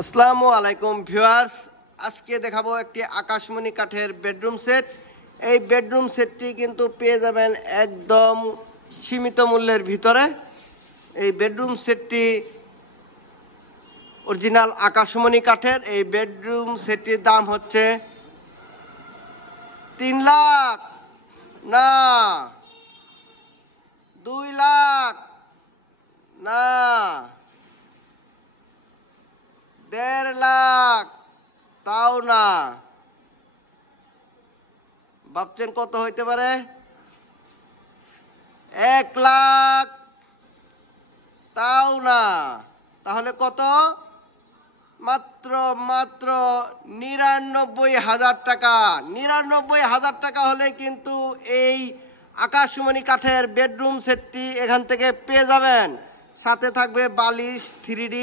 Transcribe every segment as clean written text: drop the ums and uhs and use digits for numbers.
আসসালামু আলাইকুম ভিউয়ার্স, আজকে দেখাবো একটি আকাশমণি কাঠের বেডরুম সেট। এই বেডরুম সেটটি কিন্তু পেয়ে যাবেন একদম সীমিত মূল্যের ভিতরে। এই বেডরুম সেটটি অরিজিনাল আকাশমণি কাঠের। এই বেডরুম সেটটির দাম হচ্ছে 3 লাখ না, 2 লাখ না, 1.5 লাখ, তাও না। ভাবছেন কত হইতে পারে? 1 লাখ, তাও না। তাহলে কত? মাত্র 99,000 টাকা। 99,000 টাকা হলে কিন্তু এই আকাশমণি কাঠের বেডরুম সেটটি এখান থেকে পেয়ে যাবেন। সাথে থাকবে বালিশ 3D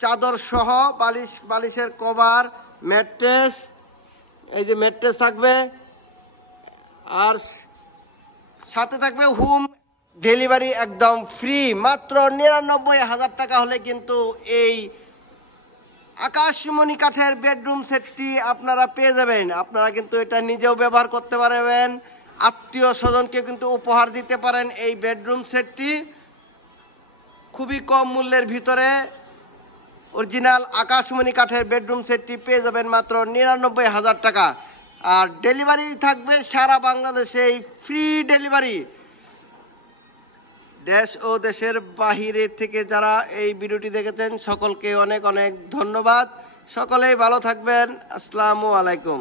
চাদর সহ, বালিশের কভার, ম্যাট্রেস। এই যে ম্যাট্রেস থাকবে, আর সাথে থাকবে হোম ডেলিভারি একদম ফ্রি। মাত্র 99,000 টাকা হলে কিন্তু এই আকাশমণি কাঠের বেডরুম সেটটি আপনারা পেয়ে যাবেন। আপনারা কিন্তু এটা নিজেও ব্যবহার করতে পারবেন, আত্মীয় স্বজনকে কিন্তু উপহার দিতে পারেন। এই বেডরুম সেটটি খুবই কম মূল্যের ভিতরে অরিজিনাল আকাশমণি কাঠের বেডরুম সেটটি পেয়ে যাবেন মাত্র 99,000 টাকা। আর ডেলিভারি থাকবে সারা বাংলাদেশে, ফ্রি ডেলিভারি। দেশ ও দেশের বাহিরে থেকে যারা এই ভিডিওটি দেখেছেন সকলকে অনেক অনেক ধন্যবাদ। সকলেই ভালো থাকবেন। আসসালামু আলাইকুম।